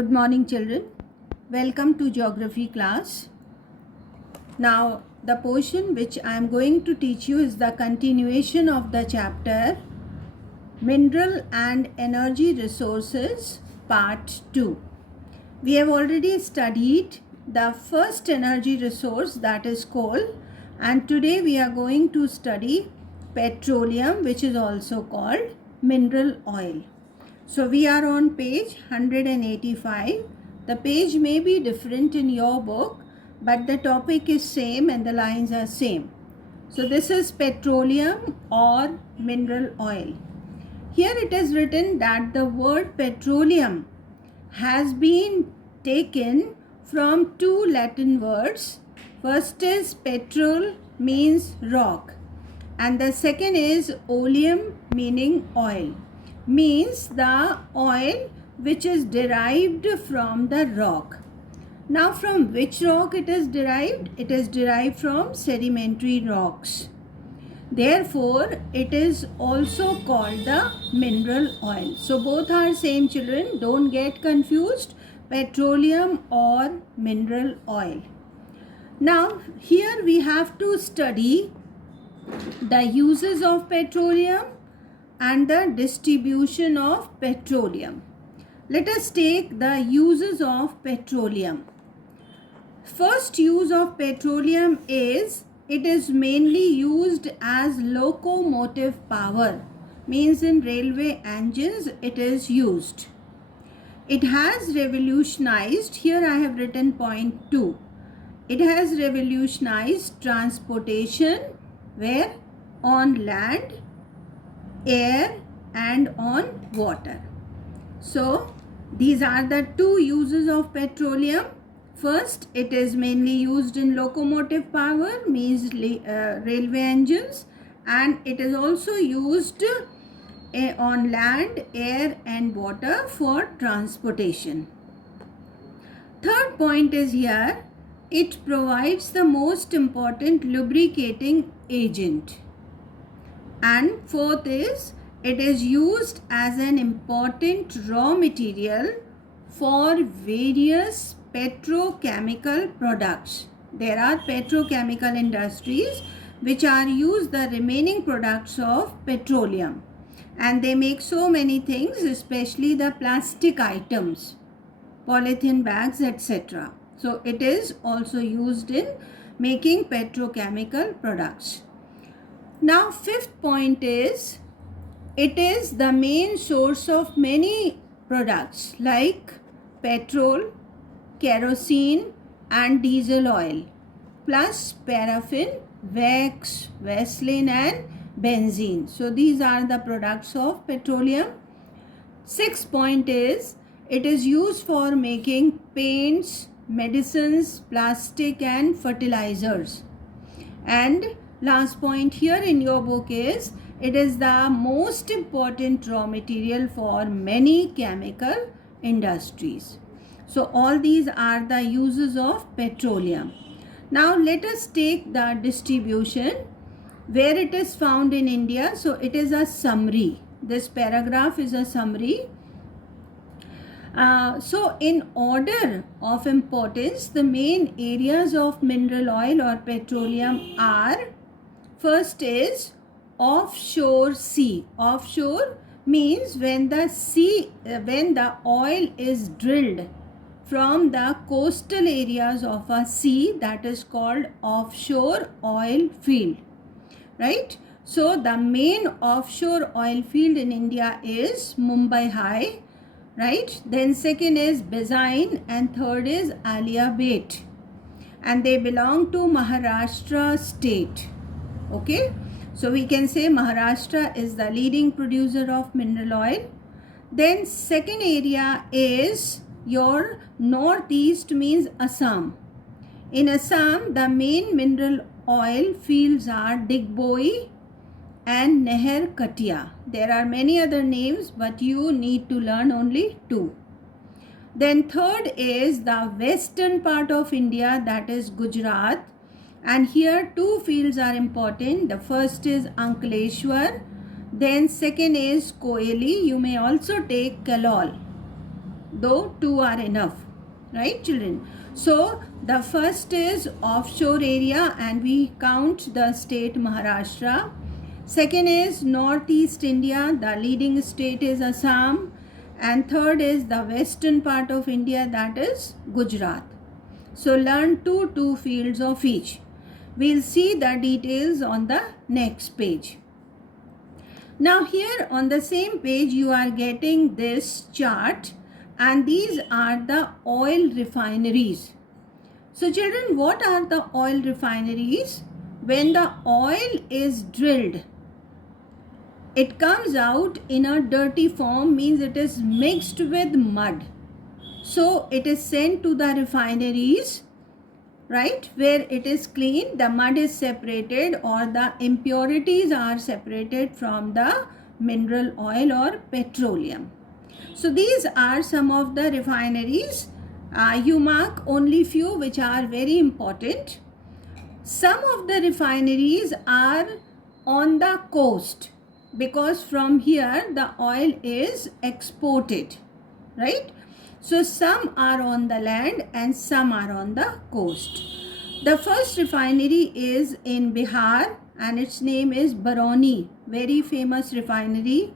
Good morning, children. Welcome to geography class. Now, the portion which I am going to teach you is the continuation of the chapter Mineral and Energy Resources Part 2. We have already studied the first energy resource, that is coal, and today we are going to study petroleum, which is also called mineral oil. So we are on page 185. The page may be different in your book, but the topic is same and the lines are same. So this is petroleum or mineral oil. Here it is written that the word petroleum has been taken from two Latin words. First is petrol, means rock, and the second is oleum, meaning oil, means the oil which is derived from the rock. Now, from which rock it is derived? It is derived from sedimentary rocks. Therefore, it is also called the mineral oil. So, both are same, children. Don't get confused. Petroleum or mineral oil. Now, here we have to study the uses of petroleum and the distribution of petroleum. Let us take the uses of petroleum. First use of petroleum is it is mainly used as locomotive power, means in railway engines it is used. It has revolutionized, here I have written point 2. It has revolutionized transportation where on land, air and on water. So these are the two uses of petroleum. First, it is mainly used in locomotive power, means railway engines, and it is also used on land, air and water for transportation. Third point is here, it provides the most important lubricating agent. And fourth is, it is used as an important raw material for various petrochemical products. There are petrochemical industries which are used the remaining products of petroleum, and they make so many things, especially the plastic items, polythene bags, etc. So it is also used in making petrochemical products. Now, fifth point is it is the main source of many products like petrol, kerosene and diesel oil, plus paraffin, wax, Vaseline and benzene. So these are the products of petroleum. Sixth point is it is used for making paints, medicines, plastic and fertilizers. And last point here in your book is it is the most important raw material for many chemical industries. So all these are the uses of petroleum. Now let us take the distribution where it is found in India. So it is a summary. This paragraph is a summary. So in order of importance, the main areas of mineral oil or petroleum are, first is offshore sea. Offshore means when the oil is drilled from the coastal areas of a sea, that is called offshore oil field, right? So the main offshore oil field in India is Mumbai High, right? Then second is Bezain and third is Alia Bait, and they belong to Maharashtra state. Okay, so we can say Maharashtra is the leading producer of mineral oil. Then second area is your northeast, means Assam. In Assam, the main mineral oil fields are Digboi and Neher Katia. There are many other names, but you need to learn only two. Then third is the western part of India, that is Gujarat. And here two fields are important. The first is Ankleshwar. Then second is Koeli. You may also take Kalol. though 2 are enough, right children? So the first is offshore area and we count the state Maharashtra. Second is Northeast India, the leading state is Assam, and third is the western part of India, that is Gujarat. So learn two fields of each. We'll see the details on the next page. Now here on the same page you are getting this chart, and these are the oil refineries. So children, what are the oil refineries? When the oil is drilled, it comes out in a dirty form, means it is mixed with mud. So it is sent to the refineries, right, where it is clean, the mud is separated or the impurities are separated from the mineral oil or petroleum. So these are some of the refineries. You mark only few which are very important. Some of the refineries are on the coast because from here the oil is exported, right? So some are on the land and some are on the coast. The first refinery is in Bihar and its name is Barauni, very famous refinery.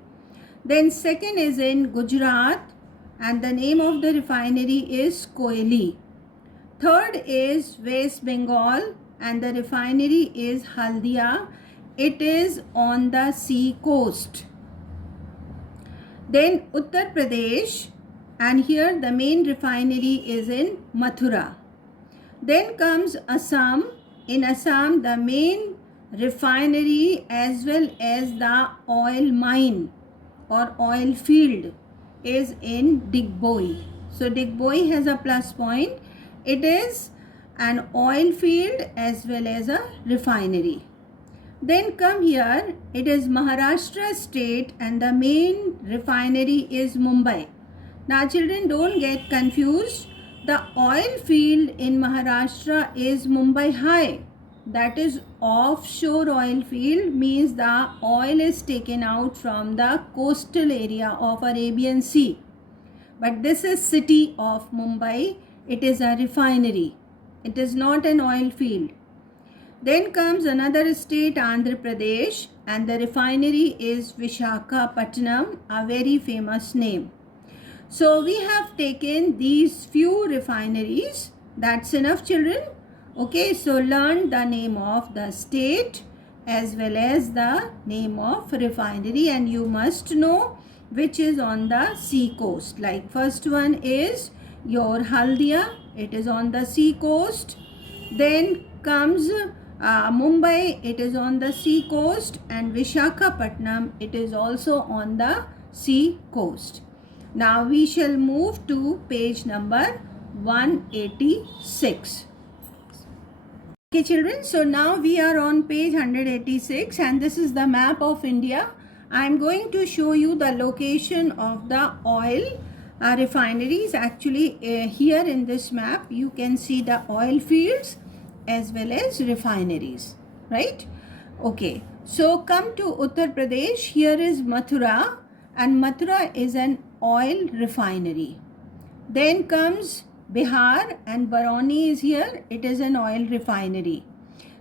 Then second is in Gujarat and the name of the refinery is Koyali. Third is West Bengal and the refinery is Haldia. It is on the sea coast. Then Uttar Pradesh, and here the main refinery is in Mathura. Then comes Assam. In Assam, the main refinery as well as the oil mine or oil field is in Digboi. So Digboi has a plus point. It is an oil field as well as a refinery. Then come here, it is Maharashtra state and the main refinery is Mumbai. Now children, don't get confused. The oil field in Maharashtra is Mumbai High. That is offshore oil field, means the oil is taken out from the coastal area of Arabian Sea. But this is city of Mumbai. It is a refinery. It is not an oil field. Then comes another state, Andhra Pradesh, and the refinery is Visakhapatnam, a very famous name. So we have taken these few refineries. That's enough children. Okay, so learn the name of the state as well as the name of refinery, and you must know which is on the sea coast. Like first one is your Haldia, it is on the sea coast. Then comes Mumbai, it is on the sea coast, and Visakhapatnam, it is also on the sea coast. Now we shall move to page number 186. Okay children, so now we are on page 186 and this is the map of India. I am going to show you the location of the oil refineries. Actually here in this map you can see the oil fields as well as refineries, right? Okay, so come to Uttar Pradesh. Here is Mathura, and Mathura is an oil refinery. Then comes Bihar, and Barauni is here. It is an oil refinery.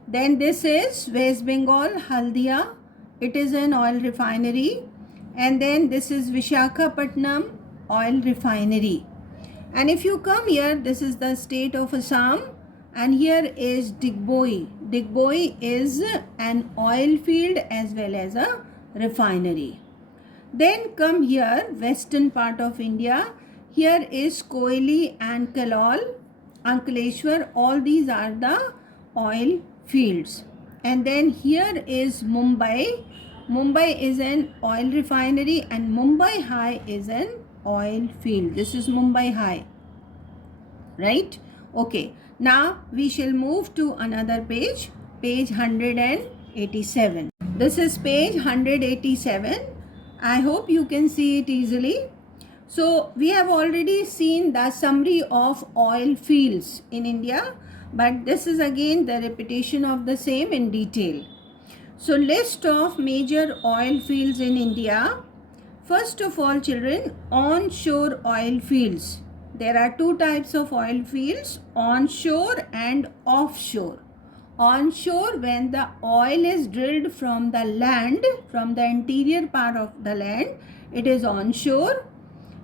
Then this is West Bengal, Haldia. It is an oil refinery. And then this is Visakhapatnam oil refinery. And if you come here, this is the state of Assam. And here is Digboi. Digboi is an oil field as well as a refinery. Then come here, western part of India. Here is Koyali and Kalol, Ankleshwar. All these are the oil fields. And then here is Mumbai. Mumbai is an oil refinery and Mumbai High is an oil field. This is Mumbai High, right? Okay. Now we shall move to another page, page 187. This is page 187. I hope you can see it easily. So we have already seen the summary of oil fields in India, but this is again the repetition of the same in detail. So list of major oil fields in India. First of all, children, onshore oil fields. There are two types of oil fields, onshore and offshore. Onshore, when the oil is drilled from the land, from the interior part of the land, it is onshore.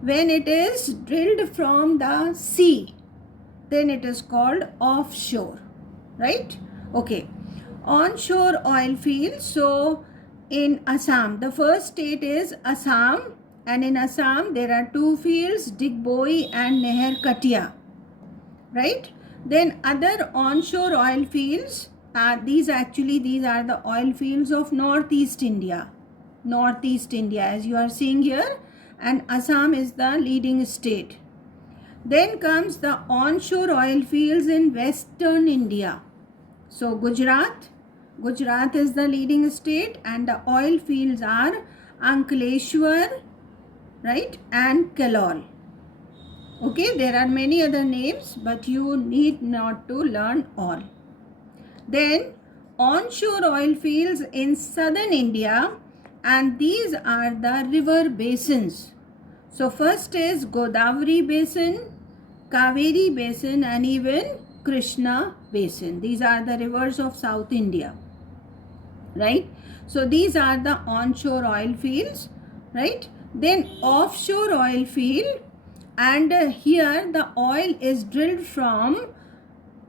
When it is drilled from the sea, then it is called offshore, right? Okay. Onshore oil fields. So in Assam, the first state is Assam, and in Assam there are two fields, Digboi and Neher Katia, right? Then other onshore oil fields, these are the oil fields of Northeast India, as you are seeing here, and Assam is the leading state. Then comes the onshore oil fields in Western India. So Gujarat is the leading state, and the oil fields are Ankleshwar, right, and Kalol. Okay, there are many other names, but you need not to learn all. Then onshore oil fields in southern India, and these are the river basins. So first is Godavari basin, Kaveri basin, and even Krishna basin. These are the rivers of South India, right? So these are the onshore oil fields, right? Then offshore oil field, and here the oil is drilled from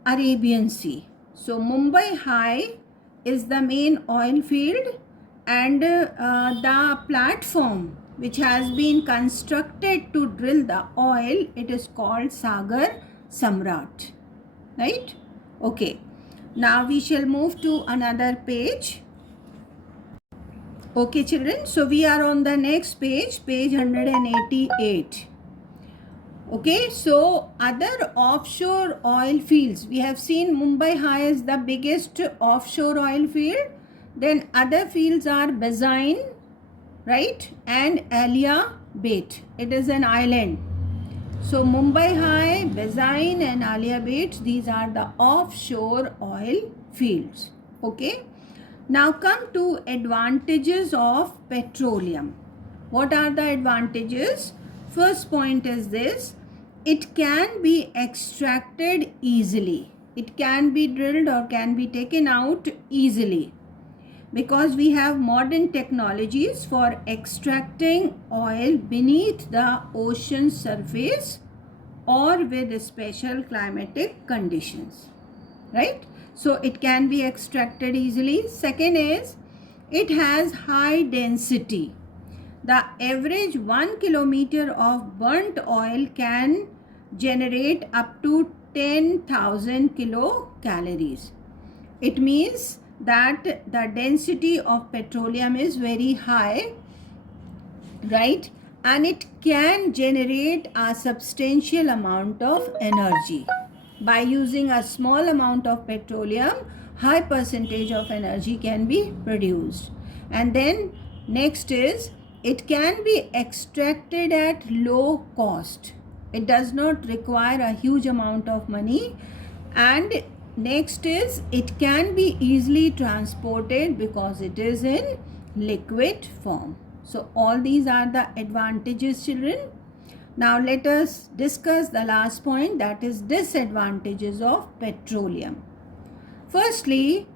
Arabian Sea. So Mumbai High is the main oil field, and the platform which has been constructed to drill the oil, it is called Sagar Samrat, right? Okay, now we shall move to another page. Okay children, so we are on the next page, page 188. Okay, so other offshore oil fields, we have seen Mumbai High is the biggest offshore oil field. Then other fields are Bazain, right, and Alia Bait. It is an island. So Mumbai High, Bazain and Alia Bait, these are the offshore oil fields. Okay. Now come to advantages of petroleum. What are the advantages? First point is this: it can be extracted easily. It can be drilled or can be taken out easily, because we have modern technologies for extracting oil beneath the ocean surface or with special climatic conditions, right? So it can be extracted easily. Second is, it has high density. The average 1 kilometer of burnt oil can generate up to 10,000 kilocalories. It means that the density of petroleum is very high, right? And it can generate a substantial amount of energy. By using a small amount of petroleum, high percentage of energy can be produced. And then next is, it can be extracted at low cost. It does not require a huge amount of money. And next is, it can be easily transported because it is in liquid form. So all these are the advantages, children. Now let us discuss the last point, that is disadvantages of petroleum. Firstly,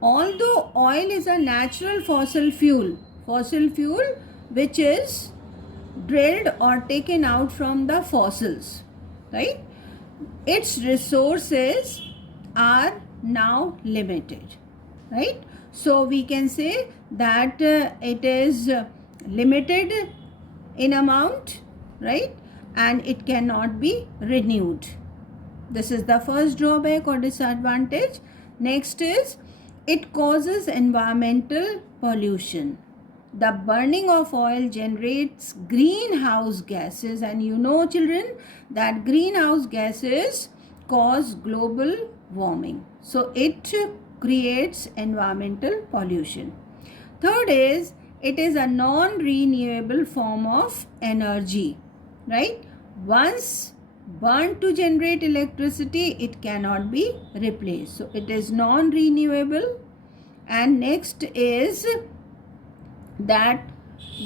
although oil is a natural fossil fuel which is drilled or taken out from the fossils, right? Its resources are now limited, right? So we can say that it is limited in amount, right? And it cannot be renewed. This is the first drawback or disadvantage. Next is, it causes environmental pollution. The burning of oil generates greenhouse gases, and you know, children, that greenhouse gases cause global warming. So it creates environmental pollution. Third is, it is a non-renewable form of energy, right? Once burnt to generate electricity, it cannot be replaced. So it is non-renewable. And next is that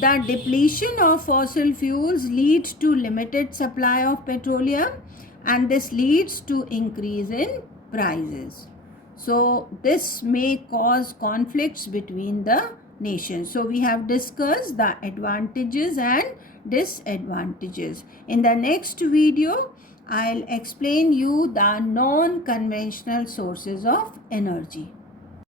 the depletion of fossil fuels leads to limited supply of petroleum, and this leads to increase in prices. So this may cause conflicts between the nations. So we have discussed the advantages and disadvantages. In the next video, I'll explain you the non-conventional sources of energy.